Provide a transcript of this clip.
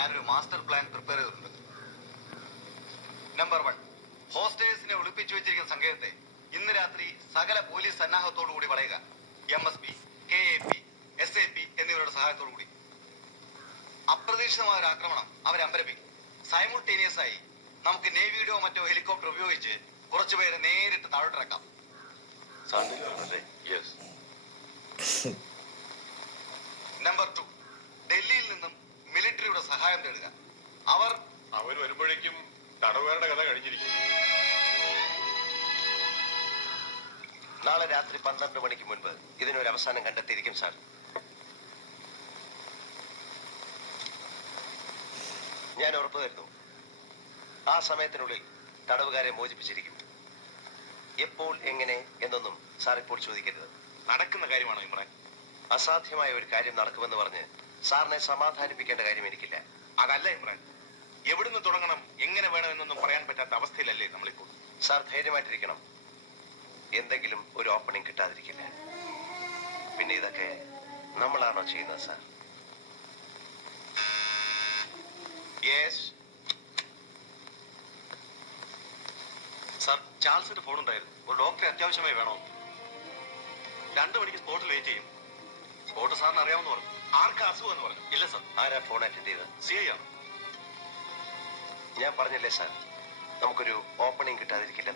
ഞാനൊരു master plan prepare ചെയ്തിട്ടുണ്ട്. Number 1, ഹോസ്റ്റേഴ്സിനെ ഒളിപ്പിച്ചു വെച്ചിരിക്കുന്ന സങ്കേതത്തെ ഇന്ന് രാത്രി സകല പോലീസ് സന്നാഹത്തോടു കൂടി വളയുക. MSP, KAP, SAP എന്നിവരുടെ സഹായത്തോടു കൂടി അപ്രതീക്ഷിതമായ ഒരു ആക്രമണം അവരമ്പരപ്പിക്കും. സൈമുൾട്ടേനിയസ് ആയി നമുക്ക് നേവിയുടെയോ മറ്റോ ഹെലികോപ്റ്റർ ഉപയോഗിച്ച് കുറച്ചുപേരെ നേരിട്ട് താഴോട്ടിറക്കാം. നമ്പർ 2, ഡൽഹിയിൽ നിന്നും മിലിറ്ററിയുടെ സഹായം തേടുക. അവർ വരുമ്പോഴേക്കും തടവുകാരുടെ കഥ കഴിഞ്ഞിരിക്കും. നാളെ രാത്രി 12 മണിക്ക് മുൻപ് ഇതിനൊരു അവസാനം കണ്ടെത്തിയിരിക്കും സാർ. ഞാൻ ഉറപ്പു തരുന്നു, ആ സമയത്തിനുള്ളിൽ തടവുകാരെ മോചിപ്പിച്ചിരിക്കും. എപ്പോൾ, എങ്ങനെ എന്നൊന്നും സാർ ഇപ്പോൾ ചോദിക്കരുത്. നടക്കുന്ന കാര്യമാണോ ഇമ്രാൻ? അസാധ്യമായ ഒരു കാര്യം നടക്കുമെന്ന് പറഞ്ഞ് സാറിനെ സമാധാനിപ്പിക്കേണ്ട കാര്യം എനിക്കില്ല. അതല്ല ഇമ്രാൻ, എവിടുന്ന് തുടങ്ങണം, എങ്ങനെ വേണമെന്നൊന്നും പറയാൻ പറ്റാത്ത അവസ്ഥയിലല്ലേ നമ്മളിപ്പോൾ? സാർ ധൈര്യമായിട്ടിരിക്കണം. എന്തെങ്കിലും ഒരു ഓപ്പണിംഗ് കിട്ടാതിരിക്കില്ല. പിന്നെ ഇതൊക്കെ നമ്മളാണോ ചെയ്യുന്നത് സാർ? യെസ് സാർ, ചാൾസിന്റെ ഫോൺ ഉണ്ടായിരുന്നു. ഒരു ഡോക്ടറെ അത്യാവശ്യമായി വേണോ? 2 മണിക്ക് സ്പോട്ടിൽ വെയിറ്റ് ചെയ്യും. സ്പോട്ട് സാറിന് അറിയാമെന്ന് പറഞ്ഞു. ആർക്കാ അസുഖം എന്ന് പറഞ്ഞു? ഇല്ല സാർ. ആരാ ഫോൺ അറ്റൻഡ് ചെയ്തത്? CI ആണ്. ഞാൻ പറഞ്ഞില്ലേ സാർ, നമുക്കൊരു ഓപ്പണിംഗ് കിട്ടാതിരിക്കില്ല.